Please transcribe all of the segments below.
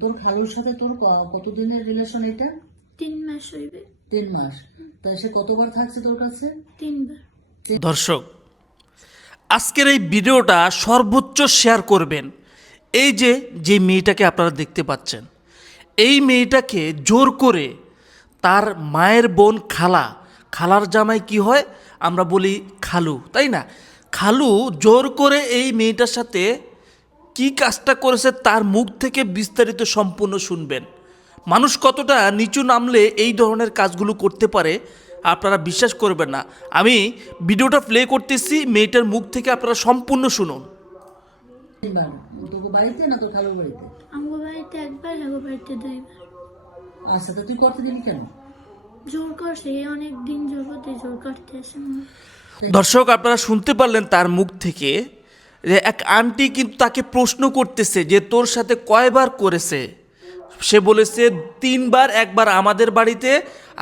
তোর খালুর সাথে তোর কতদিনের রিলেশন এটা? 3 মাস হইবে। 3 মাস। তাই সে কতবার থাকছে তোর কাছে? 3বার। দর্শক, আজকের এই ভিডিওটা সর্বোচ্চ শেয়ার করবেন। এই যে মেয়েটাকে আপনারা দেখতে পাচ্ছেন, এই মেয়েটাকে জোর করে তার মায়ের বোন খালার জামাই কি হয় আমরা বলি খালু, তাই না? খালু জোর করে এই মেয়েটার সাথে কি কাজটা করেছে তার মুখ থেকে বিস্তারিত সম্পূর্ণ শুনবেন। মানুষ কতটা নিচু নামলে এই ধরনের কাজগুলো করতে পারে আপনারা বিশ্বাস করবেন না। আমি ভিডিওটা প্লে করতেছি, মেয়েটার মুখ থেকে আপনারা সম্পূর্ণ শুনুন। তোর বাড়িতে না তোর খালুর বাড়িতে? আমার বাড়িতে একবার, আমার বাড়িতে 2বার। আচ্ছা, তো তুই করতে দিলি কেন? জোর করছে, অনেক দিন জগতে জোর করতে আসে। দর্শক, আপনারা শুনতে পারলেন তার মুখ থেকে যে এক আন্টি কিন্তু তাকে প্রশ্ন করতেছে যে তোর সাথে কয়বার করেছে। সে বলেছে 3বার, একবার আমাদের বাড়িতে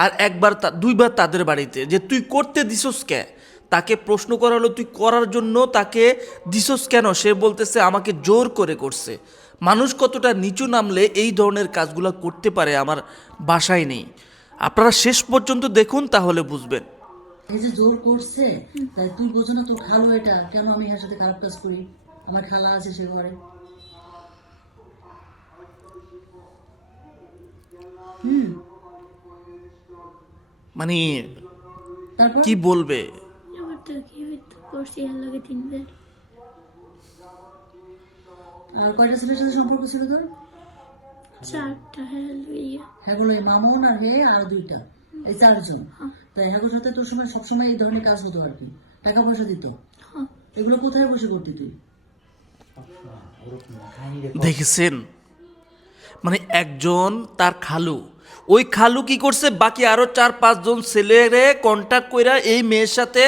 আর একবার 2বার তাদের বাড়িতে। যে তুই করতে দিছস কে? তাকে প্রশ্ন করা হলো তুই করার জন্য তাকে দিছস কেন? সে বলতেছে আমাকে জোর করে করছে। মানুষ কতটা নিচু নামলে এই ধরনের কাজগুলো করতে পারে আমার বাসায় নেই। আপনারা শেষ পর্যন্ত দেখুন, তাহলে বুঝবেন। এই যে জোর করছে, তাই তুই বোঝো না তোর খালু এটা, কেন আমি এর সাথে খারাপ কাজ করি? আমার খালা আছে সে ঘরে। মানে তারপর কি বলবে? এবার তো কি হইতো, করছি এর লাগে 3বার। কয়টা ছেলের সাথে সম্পর্ক ছিল তোর? 4টা। হ্যাঁ লইয়া। হ্যাঁ বলো, মামন আর হে আর 2টা, এই 4জন। তাই হ্যাঁ সাথে তোর সময় সবসময় এই ধরনের কাজ হতো আর কি, টাকা পয়সা দিত। হ্যাঁ। এগুলো কোথায় বসে করতি তুই? দেখেছেন, মানে একজন তার খালু, ওই খালু কি করছে বাকি আরো 4-5 জন ছেলেরে কন্ট্যাক্ট কইরা এই মেয়ের সাথে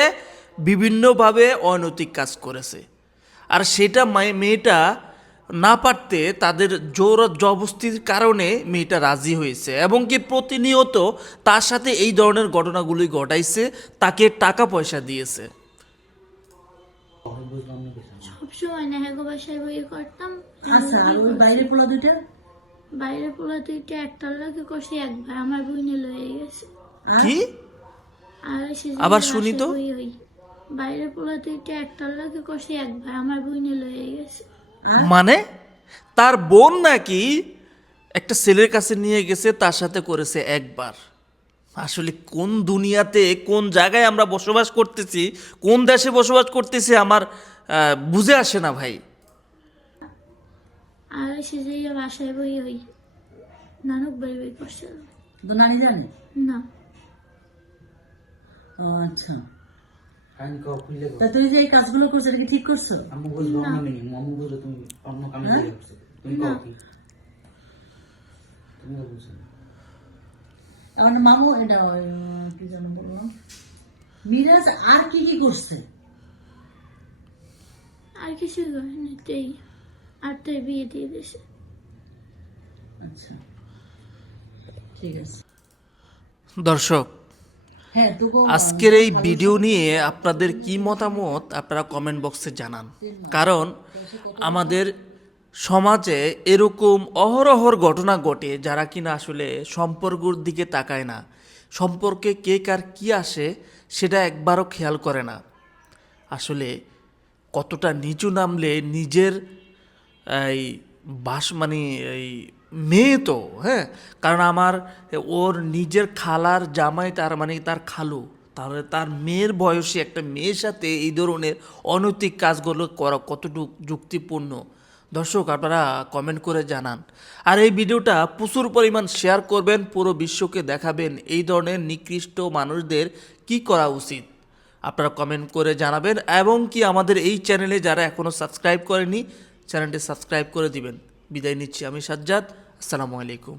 বিভিন্নভাবে অনৈতিক কাজ করেছে। আর সেটা মেয়েটা না পারতে তাদের জোর জবস্তির কারণে মেয়েটা রাজি হয়েছে, এবং কি প্রতিনিয়ত তার সাথে এই ধরনের ঘটনাগুলি ঘটাইছে, তাকে টাকা পয়সা দিয়েছে। সবসময় না, হ্যাঁ বাসায় বই করতাম। আচ্ছা, আর ওই বাইরে পোলা 2টা? বাইরে পোলা 2টা একটার লাগে করছি একবার, আমার বইনে লয়ে গেছে। কি? আর সে আবার শুনি তো। বাইরে পোলা 2টা একটার লাগে করছি একবার, আমার বইনে লয়ে গেছে। মানে তার বোন নাকি একটা ছেলের কাছে নিয়ে গেছে, তার সাথে করেছে একবার। আসলে কোন দুনিয়াতে, কোন জায়গায় আমরা বসবাস করতেছি, কোন দেশে বসবাস করতেছি আমার বুঝে আসে না ভাই। আর সে যে বাসায় বই নানক বাড়ি বই করছে। তো নানি জানে না। আচ্ছা, তা তুই যে এই কাজগুলো করছো এটা কি ঠিক করছো? আমার মামু এটা কি জানো বলো, মিরাজ আর কি কি করছে? আর কিছু করেনি, আর তাই বিয়ে দিয়ে দিয়েছে। আচ্ছা, ঠিক আছে। দর্শক, হ্যাঁ, তো আজকের এই ভিডিও নিয়ে আপনাদের কি মতামত আপনারা কমেন্ট বক্সে জানান। কারণ আমাদের সমাজে এরকম অহরহর ঘটনা ঘটে, যারা কিনা আসলে সম্পর্কর দিকে তাকায় না, সম্পর্কে কে কার কি আসে সেটা একবারও খেয়াল করে না। আসলে কতটা নিচু নামলে নিজের এই মানে এই মেয়ে তো, হ্যাঁ, কারণ আমার ওর নিজের খালার জামাই, তার মানে তার খালু, তাহলে তার মেয়ের বয়সী একটা মেয়ের সাথে এই ধরনের অনৈতিক কাজগুলো করা কতটুকু যুক্তিপূর্ণ? দর্শক, আপনারা কমেন্ট করে জানান। আর এই ভিডিওটা প্রচুর পরিমাণ শেয়ার করবেন, পুরো বিশ্বকে দেখাবেন এই ধরনের নিকৃষ্ট মানুষদের কি করা উচিত। আপনারা কমেন্ট করে জানাবেন, এবং কি আমাদের এই চ্যানেলে যারা এখনও সাবস্ক্রাইব করেনি, চ্যানেলটি সাবস্ক্রাইব করে দিবেন। বিদায় নিচ্ছি, আমি সাজ্জাদ। আসসালামু আলাইকুম।